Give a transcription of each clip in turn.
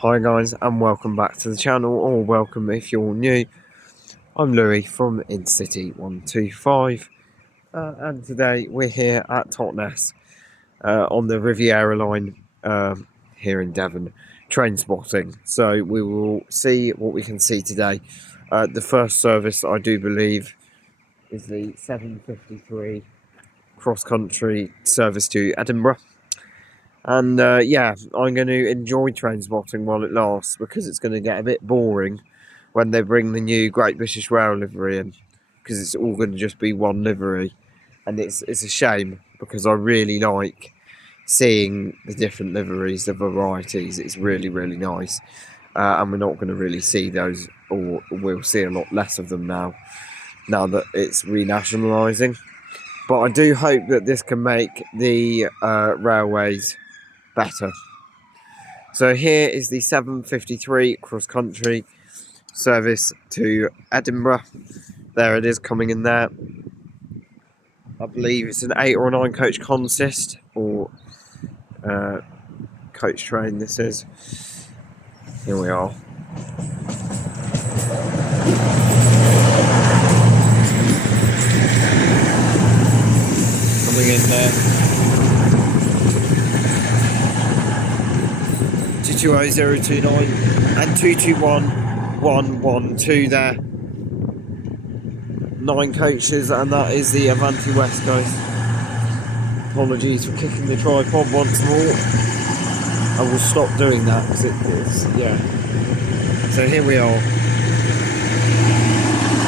Hi guys, and welcome back to the channel, or welcome if you're new. I'm Louis from InCity 125, and today we're here at Totnes on the Riviera line here in Devon, train spotting. So we will see what we can see today. The first service, I do believe, is the 7:53 cross-country service to Edinburgh. And yeah, I'm going to enjoy train spotting while it lasts, because it's going to get a bit boring when they bring the new Great British Rail livery in, because it's all going to just be one livery. And it's a shame, because I really like seeing the different liveries, the varieties. It's really, really nice. And we're not going to really see those, or we'll see a lot less of them now that it's renationalising. But I do hope that this can make the railways better. So here is the 7:53 cross-country service to Edinburgh. There it is, coming in there. I believe it's an 8 or a 9 coach consist, or coach train this is. Here we are. Coming in there. 220029 and 221112 there. 9 coaches, and that is the Avanti West Coast. Apologies for kicking the tripod once more. I will stop doing that because it's yeah. So here we are.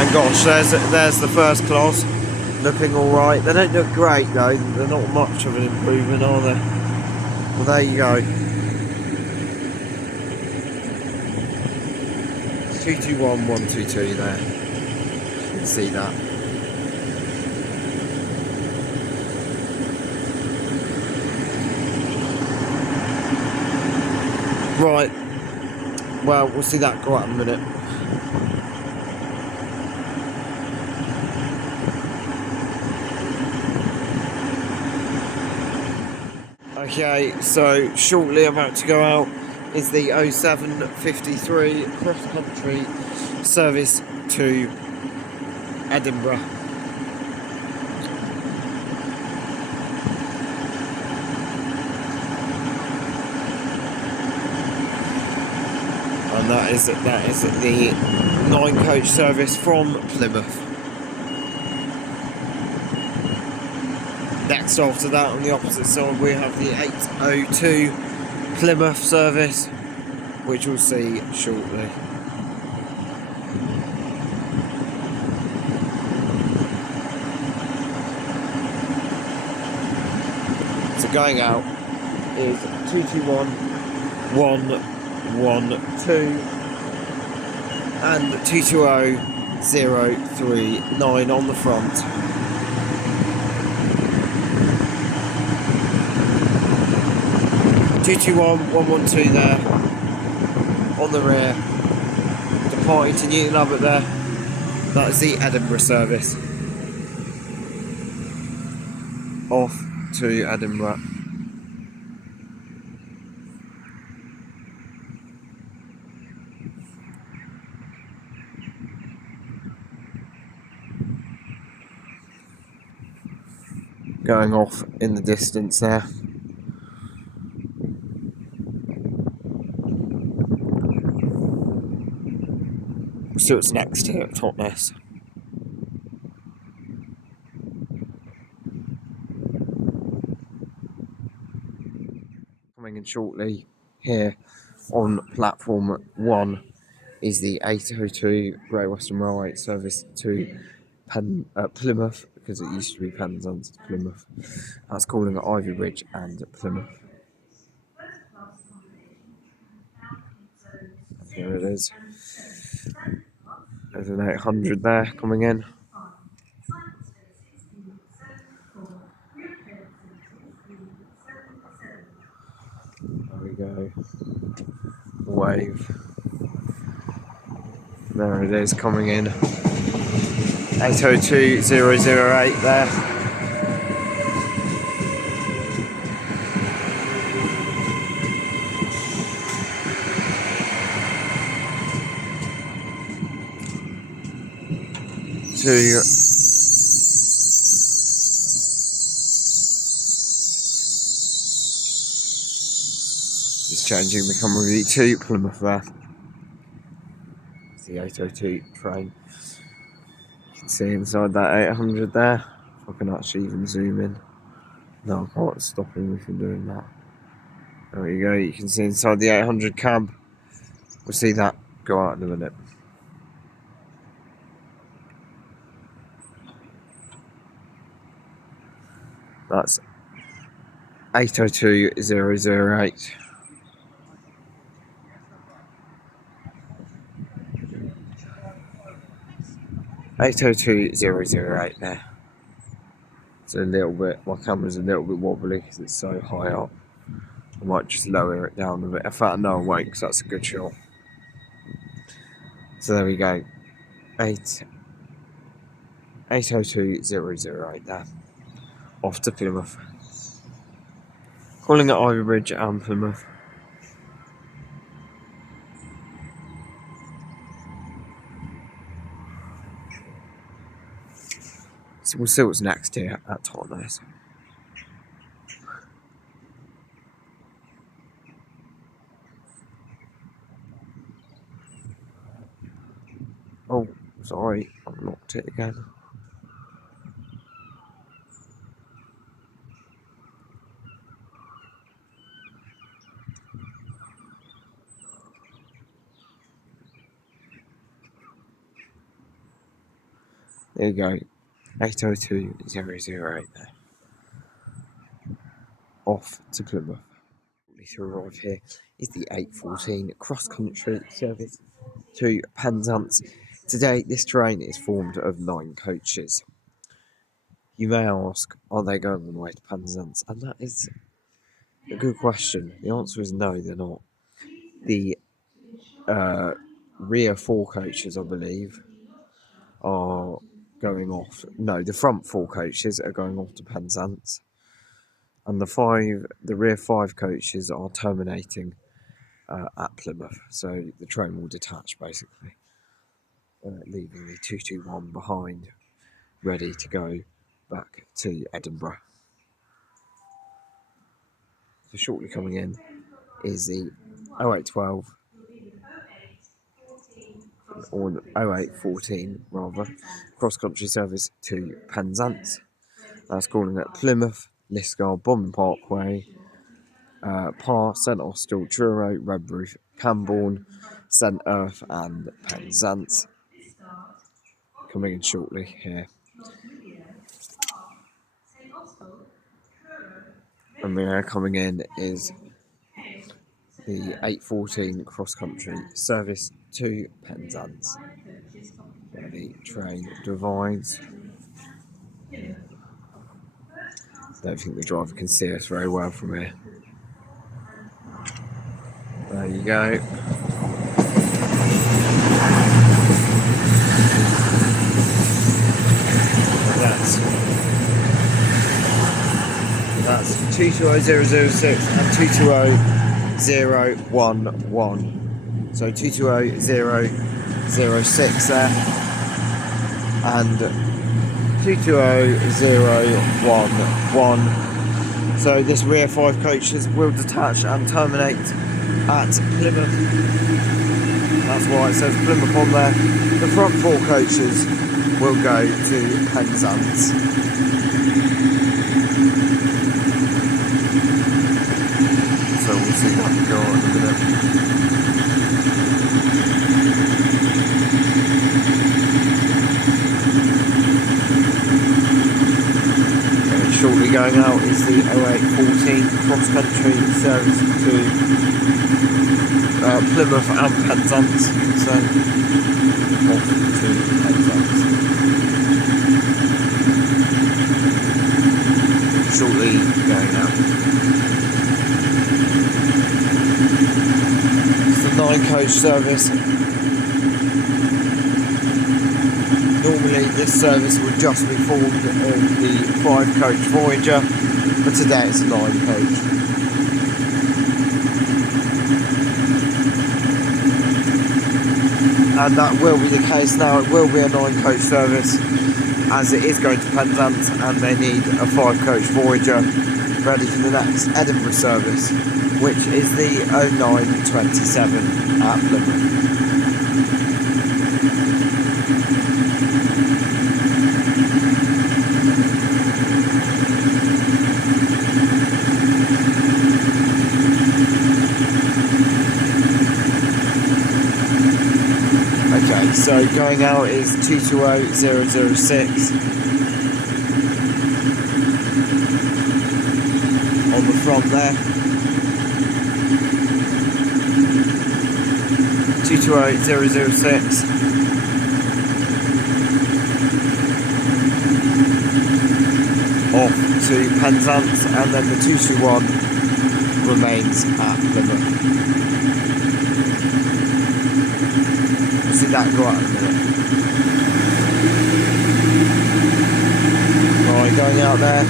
And gosh, there's the first class, looking alright. They don't look great though, they're not much of an improvement, are they? Well, there you go. 221122 there. You can see that. Right. Well, we'll see that go out in a minute. Okay, so shortly about to go out is the 07:53 cross-country service to Edinburgh. And that is the 9 coach service from Plymouth. Next after that, on the opposite side, we have the 8:02 Plymouth service, which we'll see shortly. So going out is 221112 and 220039 on the front. 221112 there on the rear, departing to Newton Abbot there. That is the Edinburgh service off to Edinburgh. Going off in the distance there. So it's next here at Totnes. Coming in shortly here on platform 1 is the 8:02 Great Western Railway service to Plymouth, because it used to be Penzance to Plymouth. That's calling at Ivy Bridge and Plymouth. Here it is. There's an 800 there coming in. There we go. Wave. There it is, coming in. 802.008 there. to just changing the camera view to Plymouth there. It's the 802 train. You can see inside that 800 there. If I can actually even zoom in. No, I can't stop me from doing that. There we go, you can see inside the 800 cab. We'll see that go out in a minute. That's 802008. $802,008 there. It's a little bit, my camera's a little bit wobbly because it's so high up. I might just lower it down a bit. In fact, no, I won't because that's a good shot. So there we go. 802008 there. Off to Plymouth. Calling at Ivybridge and Plymouth. So we'll see what's next here at Totnes. Oh, sorry, I knocked it again. There you go, 802008 there. Off to Plymouth. To arrive here is the 814 cross-country service to Penzance. Today, this train is formed of 9 coaches. You may ask, are they going on the way to Penzance? And that is a good question. The answer is no, they're not. The rear 4 coaches, I believe, are going off. No, the front 4 coaches are going off to Penzance. And the rear 5 coaches are terminating at Plymouth. So the train will detach, basically, leaving the 221 behind, ready to go back to Edinburgh. So shortly coming in is the 0812 or 0814 rather, cross-country service to Penzance. That's calling at Plymouth, Liscar, Bond Parkway, Parr, St Austell, Truro, Redruth, Camborne, St Earth and Penzance. Coming in shortly here. And the coming in is the 814 cross-country service to Penzance. Where the train divides. Don't think the driver can see us very well from here. There you go. That's 220006 and 220011. So 220006 there and 220011. So this rear 5 coaches will detach and terminate at Plymouth. That's why it says Plymouth on there. The front 4 coaches will go to Penzance. So we'll see that go on in a minute. Shortly going out is the 0814 cross-country service to Plymouth and Penzance. So off to Penzance. Shortly going out. It's the 9-coach service. Normally this service would just be formed of the 5-coach Voyager, but today it's a 9-coach. and that will be the case now. It will be a 9-coach service, as it is going to Penzance, and they need a 5-coach Voyager ready for the next Edinburgh service, which is the 09:27 at Plymouth. Okay, so going out is 220006 on the front there. 220006. Off to Penzance, and then the 221 remains at Plymouth. See that go out in a minute. Right, going out there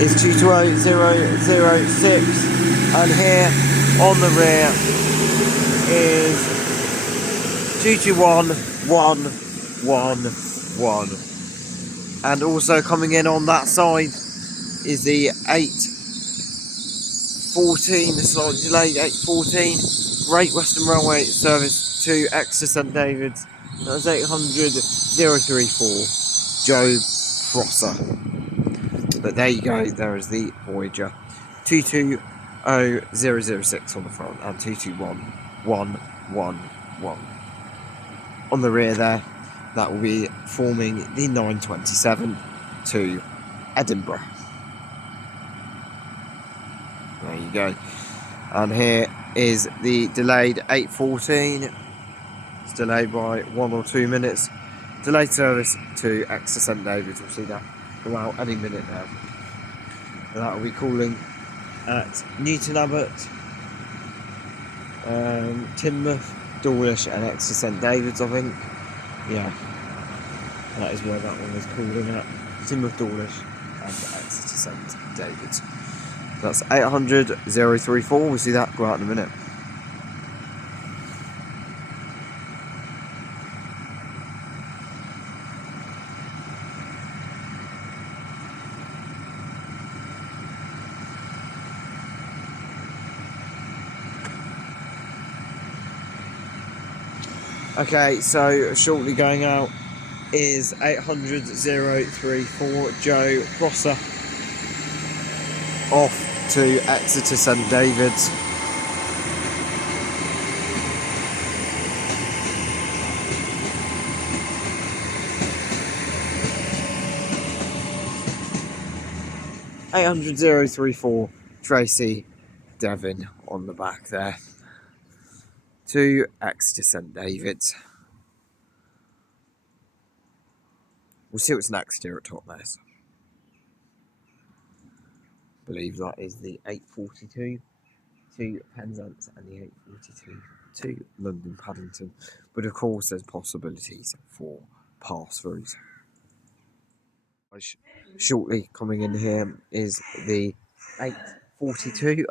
is 220006, and here on the rear is 221111. And also coming in on that side is the 814, slightly delayed 814, Great Western Railway service to Exeter St David's. That's 800-034, Joe Prosser. But there you go, there is the Voyager. 220006 on the front and 221111 on the rear there. That will be forming the 9:27 to Edinburgh. There you go. And here is the delayed 8:14. It's delayed by 1 or 2 minutes. Delayed service to Exeter St David's. We'll see that go out any minute now. And that will be calling at Newton Abbot, Teignmouth, Dawlish and Exeter St David's, I think. Yeah, that is where that one is calling at. Teignmouth, Dawlish and Exeter St David's. That's 800-034. We'll see that go out in a minute. Okay, so shortly going out is 800-034, Joe Prosser, off to Exeter St David's. (800-034) Tracy Devon on the back there to Exeter St David's. We'll see what's next here at Totnes. I believe that is the 8:42 to Penzance and the 8:42 to London Paddington. But of course there's possibilities for pass-throughs. Shortly coming in here is the 8:42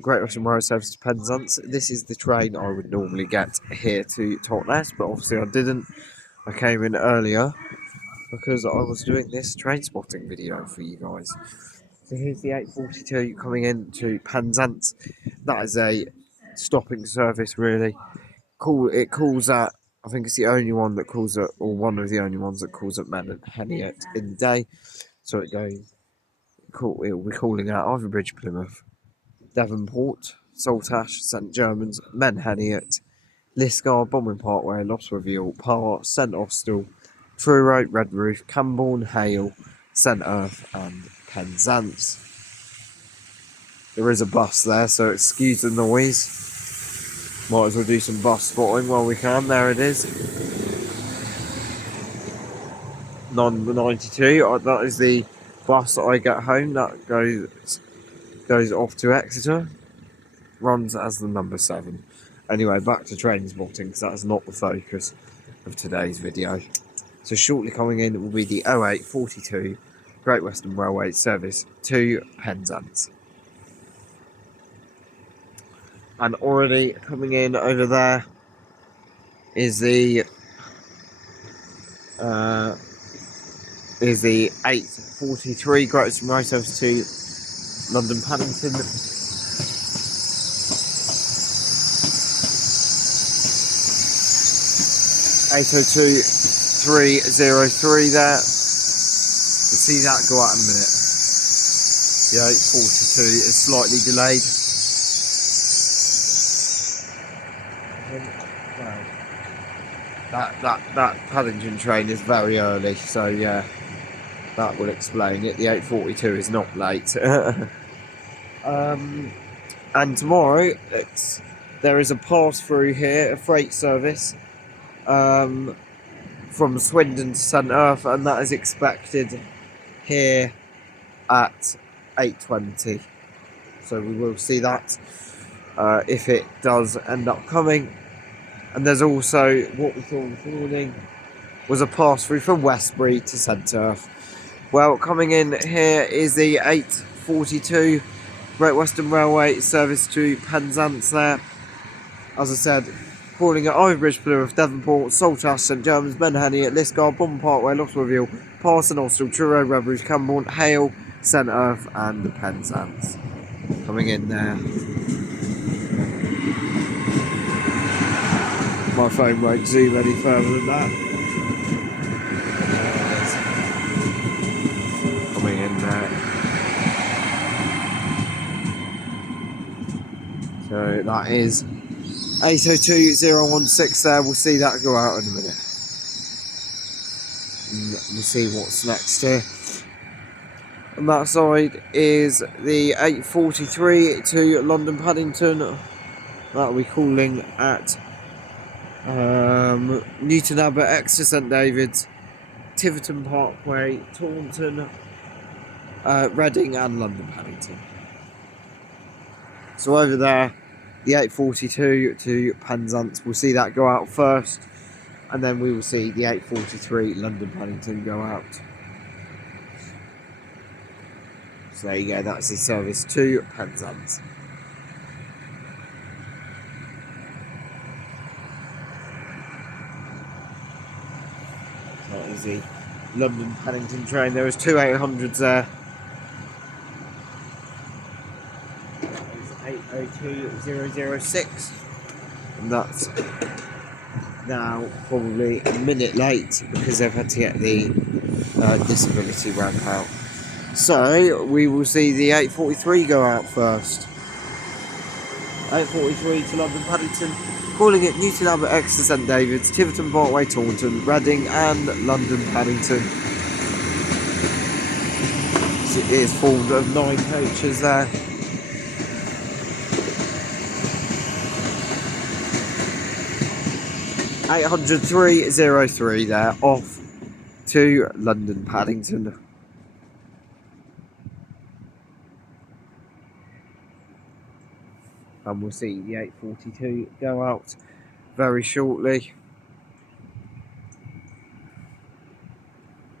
Great Western Railway service to Penzance. This is the train I would normally get here to Totnes, but obviously I didn't. I came in earlier because I was doing this train spotting video for you guys. So here's the 8:42 coming in to Penzance. That is a stopping service, really. It calls at, I think it's the only one that calls at, or one of the only ones that calls at Menheniot in the day. So it will be calling at Ivybridge, Plymouth, Devonport, Saltash, St Germans, Menheniot, Liscar, Bodmin Parkway, Lostwithiel, Parr, St Austell, Truro, Redroof, Camborne, Hale, St Earth and Penzance. There is a bus there, so excuse the noise. Might as well do some bus spotting while we can. There it is. Number 92. That is the bus that I get home. That goes off to Exeter. Runs as the number 7. Anyway, back to train spotting, because that is not the focus of today's video. So shortly coming in will be the 0842 Great Western Railway service to Penzance. And already coming in over there is the 8:43 Great Western Railway service to London Paddington. 8:02.303 there. We'll see that go out in a minute. The 8:42 is slightly delayed. That Paddington train is very early, so yeah, that will explain it. The 8:42 is not late. And tomorrow there is a pass through here, a freight service from Swindon to St Earth, and that is expected here at 8:20. So we will see that if it does end up coming. And there's also what we saw this morning was a pass through from Westbury to St Earth. Well, coming in here is the 8:42 Great Western Railway service to Penzance there. As I said, calling at Overbridge, Plymouth, Devonport, Saltash, St Germans, Benhenny, at Lisgar, Bomber Parkway, Lostwithiel, Parson, Austell, Truro, Redbridge, Camborne, Hale, St Earth and Penzance. Coming in there. My phone won't zoom any further than that. Coming in there. So that is 8:02.016 there. We'll see that go out in a minute. And we'll see what's next here. On that side is the 8:43 to London Paddington. That'll be calling at Newton Abbot, Exeter St David's, Tiverton Parkway, Taunton, Reading and London Paddington. So over there, the 8:42 to Penzance, we'll see that go out first, and then we will see the 8:43 London Paddington go out. So there you go, that's the service to Penzance. That is the London Paddington train. There was two 800s there. 8:02.006, and that's now probably a minute late because they've had to get the disability ramp out. So we will see the 8:43 go out first. 8:43 to London Paddington, calling it Newton Abbot, Exeter St David's, Tiverton Parkway, Taunton, Reading and London Paddington. It is formed of 9 coaches there. 803.03 there, off to London Paddington. And we'll see the 8:42 go out very shortly.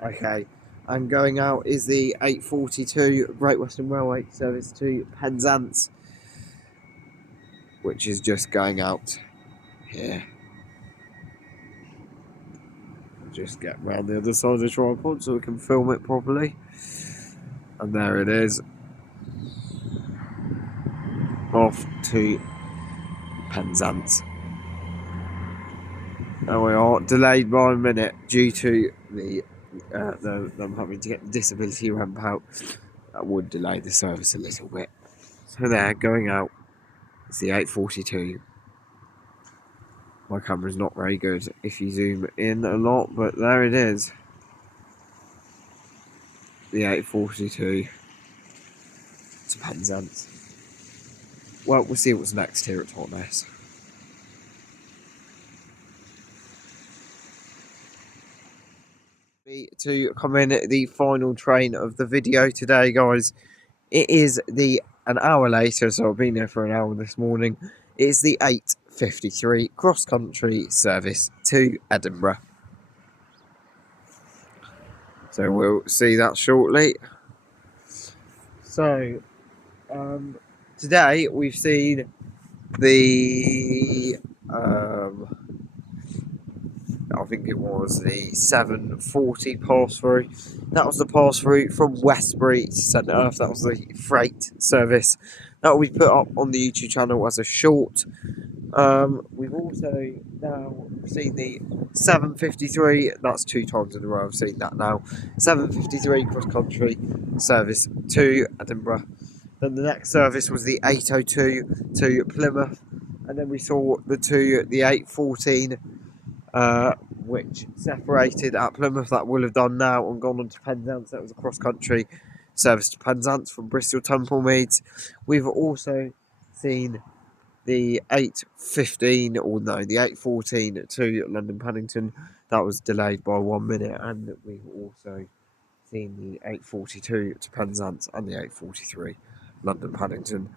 Okay, and going out is the 8:42 Great Western Railway service to Penzance, which is just going out here. Just get round the other side of the tripod so we can film it properly. And there it is. Off to Penzance. There we are, delayed by a minute due to them having to get the disability ramp out. That would delay the service a little bit. So there, going out, it's the 8:42. My camera's not very good if you zoom in a lot, but there it is. The 8:42 to Penzance. Well, we'll see what's next here at Totnes. To come in the final train of the video today, guys. It is an hour later, so I've been here for an hour this morning. It is the 8:53 cross-country service to Edinburgh. So we'll see that shortly. So, today we've seen the think it was the 7:40 pass through. That was the pass through from Westbury to St Earth. That was the freight service that will be put up on the YouTube channel as a short. We've also now seen the 7:53. That's 2 times in a row I've seen that now. 7:53 cross country service to Edinburgh. Then the next service was the 8:02 to Plymouth, and then we saw the 8:14, which separated at Plymouth. That will have done now and gone on to Penzance. That was a cross country service to Penzance from Bristol Templemeads. We've also seen the 8:15, or no, the 8:14 to London Paddington. That was delayed by 1 minute, and we've also seen the 8:42 to Penzance and the 8:43 London Paddington.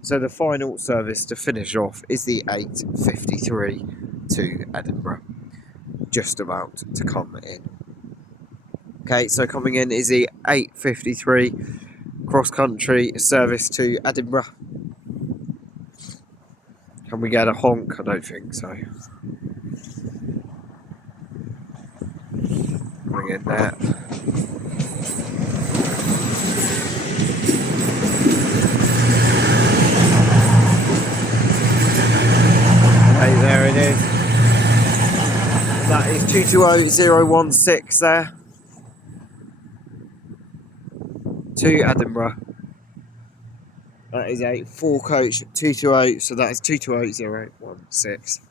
So the final service to finish off is the 8:53 to Edinburgh, just about to come in. Okay, so coming in is the 8:53 cross country service to Edinburgh. Can we get a honk? I don't think so. Bring in there. Hey, there it is. That is 220016 there to Edinburgh. That is a 4-coach 220, so that is 220016.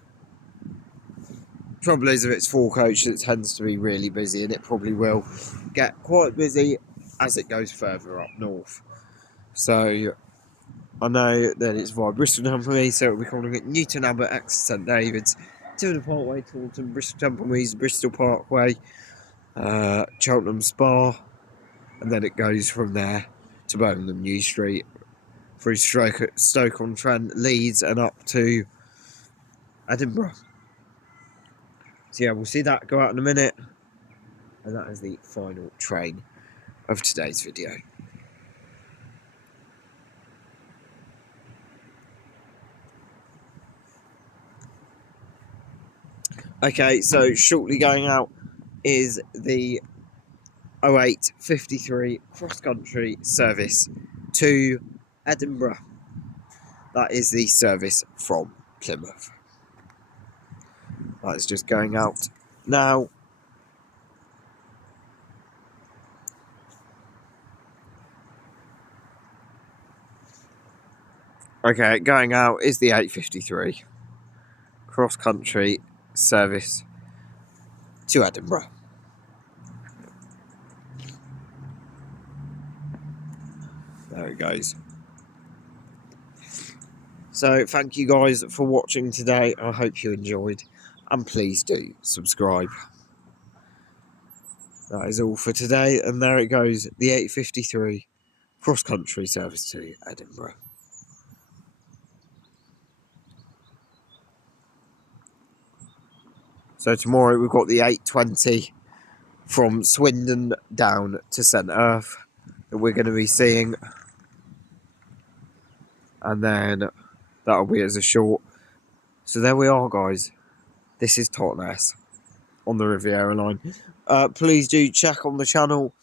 Trouble is, if it's 4-coach, it tends to be really busy, and it probably will get quite busy as it goes further up north. So I know that it's via Bristol Templemeads, so it'll be calling it Newton Abbot, Exeter St David's, Tiverton Parkway, Taunton, Bristol Templemeads, Bristol Parkway, Cheltenham Spa, and then it goes from there to Birmingham New Street, through Stoke-on-Trent, Leeds, and up to Edinburgh. So yeah, we'll see that go out in a minute, and that is the final train of today's video. Okay, so shortly going out is the 08:53 cross-country service to Edinburgh. That is the service from Plymouth. That is just going out now. Okay, going out is the 8:53 cross-country service to Edinburgh. There it goes. So thank you guys for watching today. I hope you enjoyed, and please do subscribe. That is all for today, and there it goes, the 8:53 cross-country service to Edinburgh. So tomorrow we've got the 8:20 from Swindon down to St Earth that we're going to be seeing, and then that'll be as a short. So there we are, guys. This is Totnes on the Riviera line. Please do check on the channel.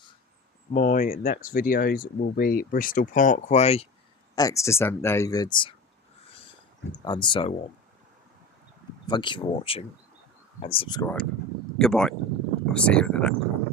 My next videos will be Bristol Parkway, Exeter St David's, and so on. Thank you for watching, and subscribe. Goodbye. I'll see you in the next one.